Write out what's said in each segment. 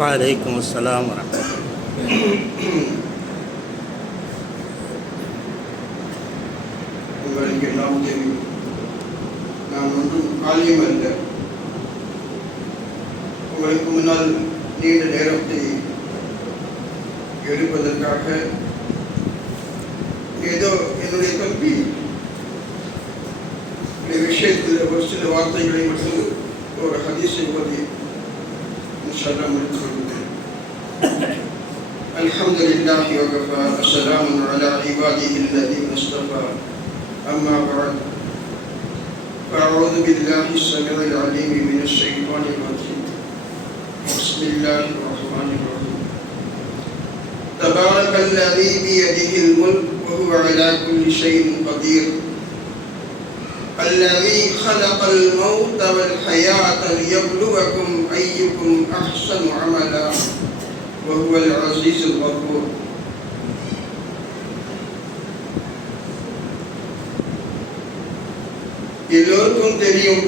வலைக்கும் அஸ்ஸலாம் வரஹ்மத்துல்லாஹ். உங்களுக்கு எல்லாம் தெரியும், நான் ஒன்றும் ஆலியம் அல்ல. உங்களுக்கு முன்னால் நீண்ட நேரத்தை எடுப்பதற்காக ஏதோ என்னுடைய தம்பி இந்த விஷயத்தில் ஒரு சில வார்த்தைகளை மட்டும் ஒரு ஹதீஸை ஓதி இன்ஷா அல்லாஹ் முடித்துக் கொள்கிறேன். அல்ஹம்துலில்லாஹி வ கஃபா வஸ்ஸலாமுன் அலா இபாதிஹி அல்லதீன இஸ்தஃபா அம்மா பஅத் فأعوذ بالله السميع العليم من الشيطان الرجيم بسم الله الرحمن الرحيم تبارك الذي بيده الملك وهو على كل شيء قدير الذي خلق الموت والحياة ليبلوكم أيكم أحسن عملا وهو العزيز الغفور. எல்லோருக்கும் தெரியும்,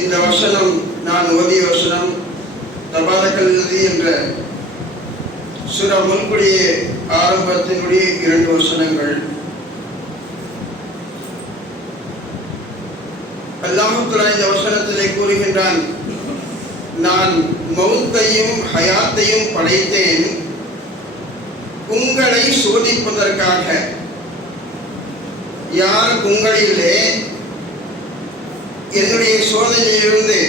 இந்த வசனம் நான் ஓதிய வசனம் தபாரக்கல்லதி என்ற சூரா முல்குடைய ஆரம்பத்தினுடைய 2 வசனங்கள். அல்லாஹ் தஆலா இந்த வசனத்திலே கூறுகின்றான், நான் மௌத்தையும் ஹயாத்தையும் படைத்தேன் உங்களை சோதிப்பதற்காக. யார் உங்களிலே என்னுடைய சோதனையிலிருந்து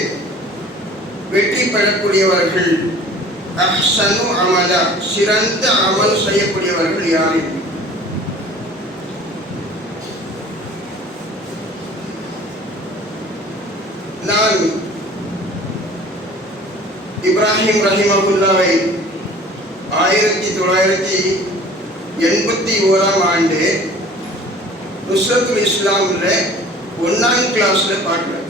வெற்றி பெறக்கூடியவர்கள், அஹ்சனு அமலா சிறந்த அமல் செய்யக்கூடியவர்கள் யார்? நான் இப்ராஹிம் ரஹிமஹுல்லாவை 1981ஆம் ஆண்டு நுஸ்ரத்துல் இஸ்லாமில் 1ஆம் கிளாஸில் பார்க்கிறேன்.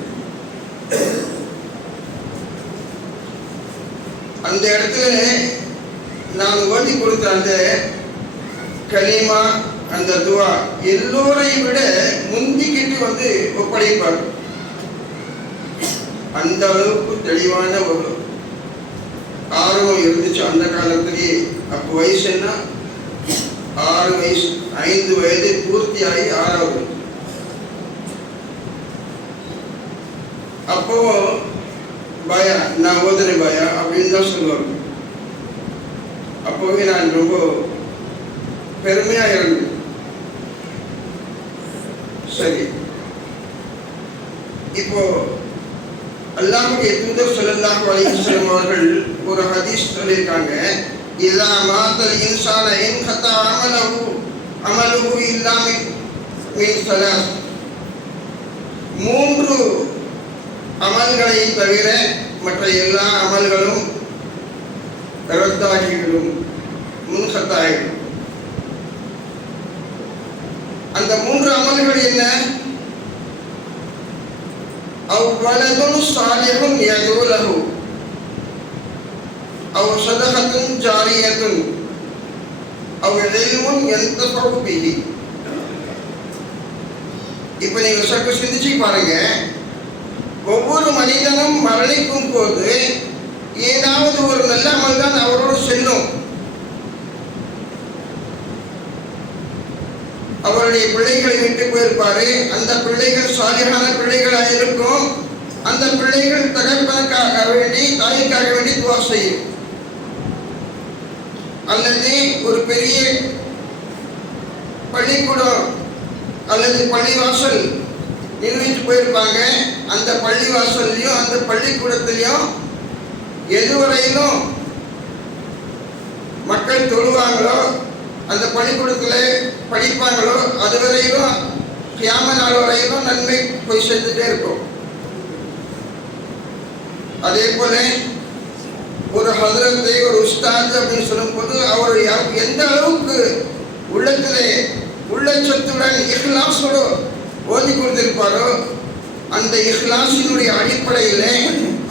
அந்த இடத்துல நான் ஓதி கொடுத்த அந்த கலிமா, அந்த துவா எல்லோரையும் விட முந்திக்கிட்டு வந்து ஒப்படைப்பார். அந்த அளவுக்கு தெளிவான ஒரு ஆர்வம் இருந்துச்சு அந்த காலத்திலேயே. அப்போ வயசு என்ன, 6 வயசு, 5 வயது பூர்த்தியாகி 6வது. அப்போ பாயா நான் ஓதுறேன் பாயா அப்படின்னு தான் சொல்லுவாங்க. அப்போவே நான் ரொம்ப பெருமையாக இருந்தேன். சரி, இப்போ அல்லாஹ்வுடைய தூதர் ஸல்லல்லாஹு அலைஹி வஸல்லம் அவர்கள் ஒரு ஹதீஸ் சொல்லியிருக்காங்க, இதா மாத்தல் இன்சான இன்கதா அமலுஹு இல்லா மின் ஸலாஸ். 3 அமல்களை தவிர மற்ற எல்லா அமல்களும் ரத்தாகிவிடும், முன்கத்தாகிவிடும். அந்த 3 அமல்கள் என்ன? அவ்வலதுன் சாலிஹுன் யதூ லஹு அவ் ஸதகத்துன் ஜாரியத்துன் அவ் இல்முன் யன்தஃபு பிஹி. இப்போ நீங்க சற்று சிந்திச்சு பாருங்க, ஒவ்வொரு மனிதனும் மரணிக்கும் போது ஏதாவது ஒரு நல்ல அமல் தான் அவரோடு செல்லும். அவருடைய பிள்ளைகளை விட்டு போயிருப்பாரு, அந்த பிள்ளைகள் சாலிஹான பிள்ளைகளாக இருக்கும். அந்த பிள்ளைகள் தகப்பனுக்காக வேண்டி, தாய்க்காக வேண்டி துவா செய்யும். அல்லது ஒரு பெரிய பள்ளிக்கூடம் அல்லது பள்ளிவாசல் நிர்வகித்து போயிருப்பாங்க. அந்த பள்ளிவாசல்லையும் அந்த பள்ளிக்கூடத்திலையும் எதுவரையிலும் மக்கள் தொழுவாங்களோ, அந்த பள்ளிக்கூடத்தில் படிப்பாங்களோ, அதுவரையிலும் கியாம நாள் வரையிலும் நன்மை போய் சேர்ந்துட்டே இருக்கும். அதே போல ஒரு ஹதரத்தை, ஒரு உஸ்தாத் அப்படின்னு சொல்லும்போது அவர் எந்த அளவுக்கு உள்ளத்திலே உள்ளச்சத்துடன் இஹ்லாஸோடு ஓதி கொடுத்திருப்பாரோ, அந்த இஹ்லாஸினுடைய அடிப்படையில்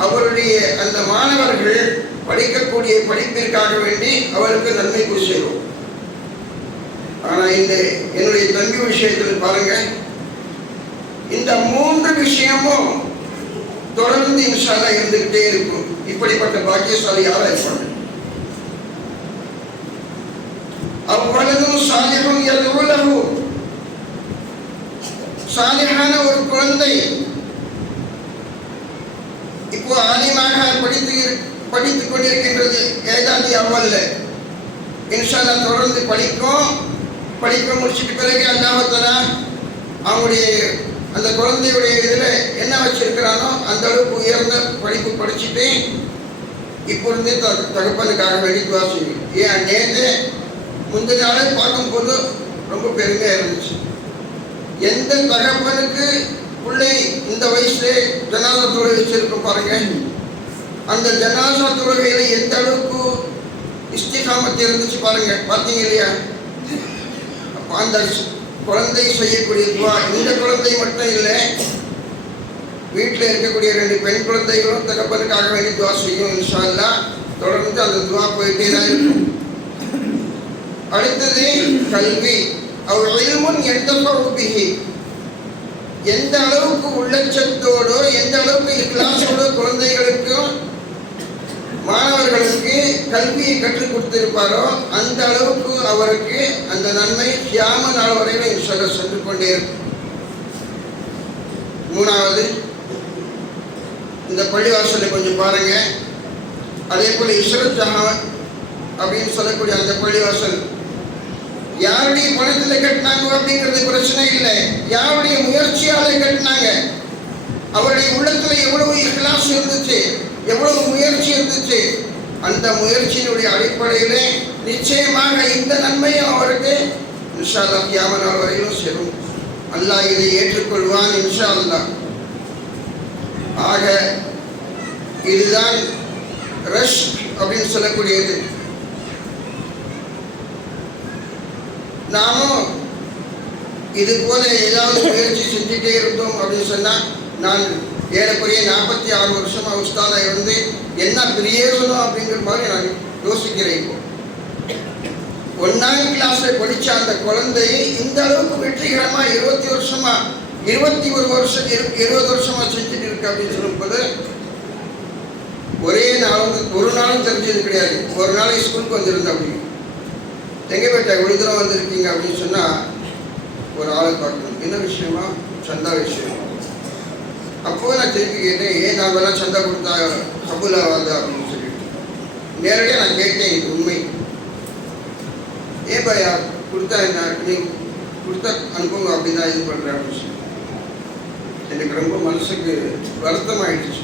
அவருடைய அந்த மாணவர்கள் படிக்கக்கூடிய படிப்பிற்காக வேண்டி அவருக்கு நன்மை போய் சேரும். ஆனால் என்னுடைய தம்பி விஷயத்தில் பாருங்க, இந்த 3 விஷயமும் தொடர்ந்து இன்ஷா அல்லாஹ் இருந்துகிட்டே இருக்கும். இப்படிப்பட்ட பாக்கியசாலி யாரா இருப்பாங்க? அவ்வளதும் சாலிஹும் யதுலஹு, சாலிஹான ஒரு குழந்தை இப்போ ஆலிமாக படித்துக் கொண்டிருக்கின்றது. ஏதாதி அவ்வல்ல இன்ஷா அல்லாஹ் தொடர்ந்து படிக்க முடிச்சிட்டு பிறகு அல்லாஹ் தஆலா அவங்களுடைய அந்த குழந்தையுடைய இதில் என்ன வச்சிருக்கிறானோ அந்த அளவுக்கு உயர்ந்த படிப்பு படிச்சுட்டு இப்போ இருந்தே தகப்பனுக்காக வேண்டி துவா செய்யும். ஏன் நேற்று முந்தின நாளே பார்க்கும்போது ரொம்ப பெருமையாக இருந்துச்சு. எந்த தகப்பனுக்கு பிள்ளை இந்த வயசுல ஜனாசா தொழுகை வச்சிருக்கோம் பாருங்க, அந்த ஜனாசா தொழுகையில எந்த அளவுக்கு இஸ்திகாமத்து இருந்துச்சு பாருங்க, பார்த்தீங்க இல்லையா? அந்த குழந்தை செய்யக்கூடிய துவா, இந்த குழந்தை மட்டும் இல்லை, வீட்டில் இருக்கக்கூடிய 2 பெண் குழந்தைகளும் தகப்பனுக்காக வேண்டி துவா செய்யும். இன்ஷா அல்லாஹ் தொடர்ந்து அந்த துவா போயிட்டே தான் இருக்கும். அடுத்தது கல்வி. அவர் இல்முன் யன்தஃபஉ பிஹி, எந்த அளவுக்கு உள்ளச்சத்தோடோ எந்த அளவுக்கு இக்லாஸோட குழந்தைகளுக்கும் மாணவர்களுக்கு கல்வியை கற்றுக் கொடுத்திருப்பாரோ அந்த அளவுக்கு அவருக்கு அந்த நன்மை கியாம நாள் வரையில இன்ஷா அல்லாஹ் சென்று கொண்டே இருக்கும். 3வது, இந்த பள்ளிவாசலை கொஞ்சம் பாருங்க. அதே போல இஸ்ரத் ஜஹான் அப்படின்னு சொல்லக்கூடிய அந்த பள்ளிவாசல் யாருடைய பணத்தில் கட்டினாங்க அப்படிங்கிறது பிரச்சனை இல்லை, யாருடைய முயற்சியால கட்டினாங்க. அவருடைய உள்ளத்துல எவ்வளவு இக்லாஸ் இருந்துச்சு, எவ்வளவு முயற்சி இருந்துச்சு. அந்த முயற்சியினுடைய அடிப்படையிலே நிச்சயமாக இந்த நன்மையும் அவருக்கு இன்ஷா அல்லாஹ் கியாமத் நாள் வரையிலும் சேரும். அல்லாஹ் இதை ஏற்றுக்கொள்வான் இன்ஷா அல்லாஹ். ஆக இதுதான் ரஷ் அப்படின்னு சொல்லக்கூடியது. நாமும் இது போல ஏதாவது முயற்சி செஞ்சுட்டே இருந்தோம் அப்படின்னு சொன்னா, நான் ஏறக்குறைய 46 வருஷமா உஸ்தாதா இருந்து என்ன பிரயோஜனம் அப்படிங்கிற மாதிரி நான் யோசிக்கிறேன். இப்போ 1ஆம் கிளாஸ்ல படிச்ச அந்த குழந்தை இந்த அளவுக்கு வெற்றிகரமா 20 வருஷமா 21 வருஷம் 20 வருஷமா செஞ்சுட்டு இருக்கு அப்படின்னு சொல்லும்போது ஒரு நாளும் தெரிஞ்சது கிடையாது. ஒரு நாளைக்கு ஸ்கூலுக்கு வந்திருந்தேன். அப்படி எங்கே போயிட்டா இவ்வளோ தூரம் வந்திருக்கீங்க அப்படின்னு சொன்னால் ஒரு ஆளை பார்க்கணும். என்ன விஷயமா? சந்தா விஷயம். அப்போது நான் திருப்பி கேட்டேன், ஏன் நாங்கள்லாம் சந்தா கொடுத்தா கபூல் ஆகாது அப்படின்னு சொல்லிட்டு நேரடியாக நான் கேட்டேன். இது உண்மை. ஏன் பையா கொடுத்தா என்ன, நீ கொடுத்தா அனுப்புங்க அப்படிதான் இது பண்ணுறேன் அப்படின்னு சொல்லி எனக்கு ரொம்ப மனசுக்கு வருத்தமாயிடுச்சு.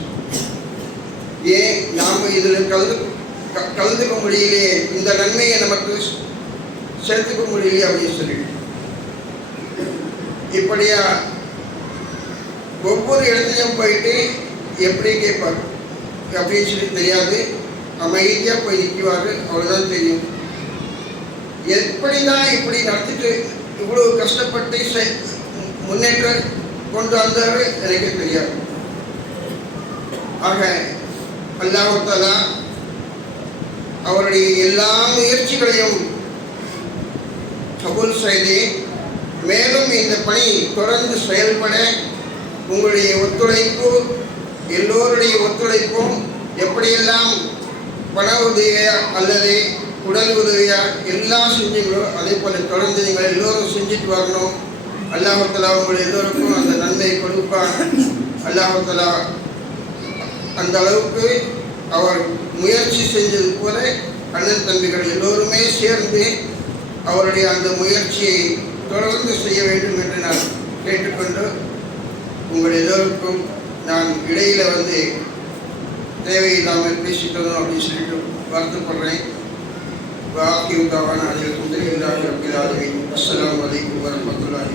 ஏன் நாம் இதில் கலந்துக்க முடியலையே, இந்த நன்மையை நமக்கு சேர்த்துக்க முடியலையே அப்படின்னு சொல்லிட்டு இப்படியா ஒவ்வொரு இடத்துலையும் போயிட்டு எப்படி கேட்பார் அப்படின்னு சொல்லி தெரியாது. அமைதியாக போய் நிற்குவார், அவ்வளோதான் தெரியும். எப்படிதான் இப்படி நடத்திட்டு இவ்வளோ கஷ்டப்பட்டு முன்னேற்றம் கொண்டு வந்தாரு எனக்கு தெரியாது. ஆக அல்லாஹ் தஆலா அவருடைய எல்லா முயற்சிகளையும் கபூல் செய்து மேலும் இந்த பணி தொடர்ந்து செயல்பட உங்களுடைய ஒத்துழைப்பு, எல்லோருடைய ஒத்துழைப்பும் எப்படியெல்லாம் பண உதவியா அல்லது உடல் உதவியா எல்லாம் செஞ்சீங்களோ அதே போல தொடர்ந்து நீங்கள் எல்லோரும் செஞ்சுட்டு வரணும். அல்லாஹ் தஆலா உங்கள் எல்லோருக்கும் அந்த நன்மையை கொடுப்பான். அல்லாஹ் தஆலா அந்த அளவுக்கு அவர் முயற்சி செஞ்சது போல அண்ணன் தம்பிகள் எல்லோருமே சேர்ந்து அவருடைய அந்த முயற்சியை தொடர்ந்து செய்ய வேண்டும் என்று நான் கேட்டுக்கொண்டு உங்கள் எல்லோருக்கும் நான் இடையில தேவையில்லாமல் பேசிட்டதும் அப்படின்னு சொல்லிட்டு வருத்தப்படுறேன். வாக்கியம் தாவான அதில் குந்திரி இல்லாத ரப்பில் ஆலமீன். அஸ்ஸலாமு அலைக்கும் வரஹ்மத்துல்லாஹி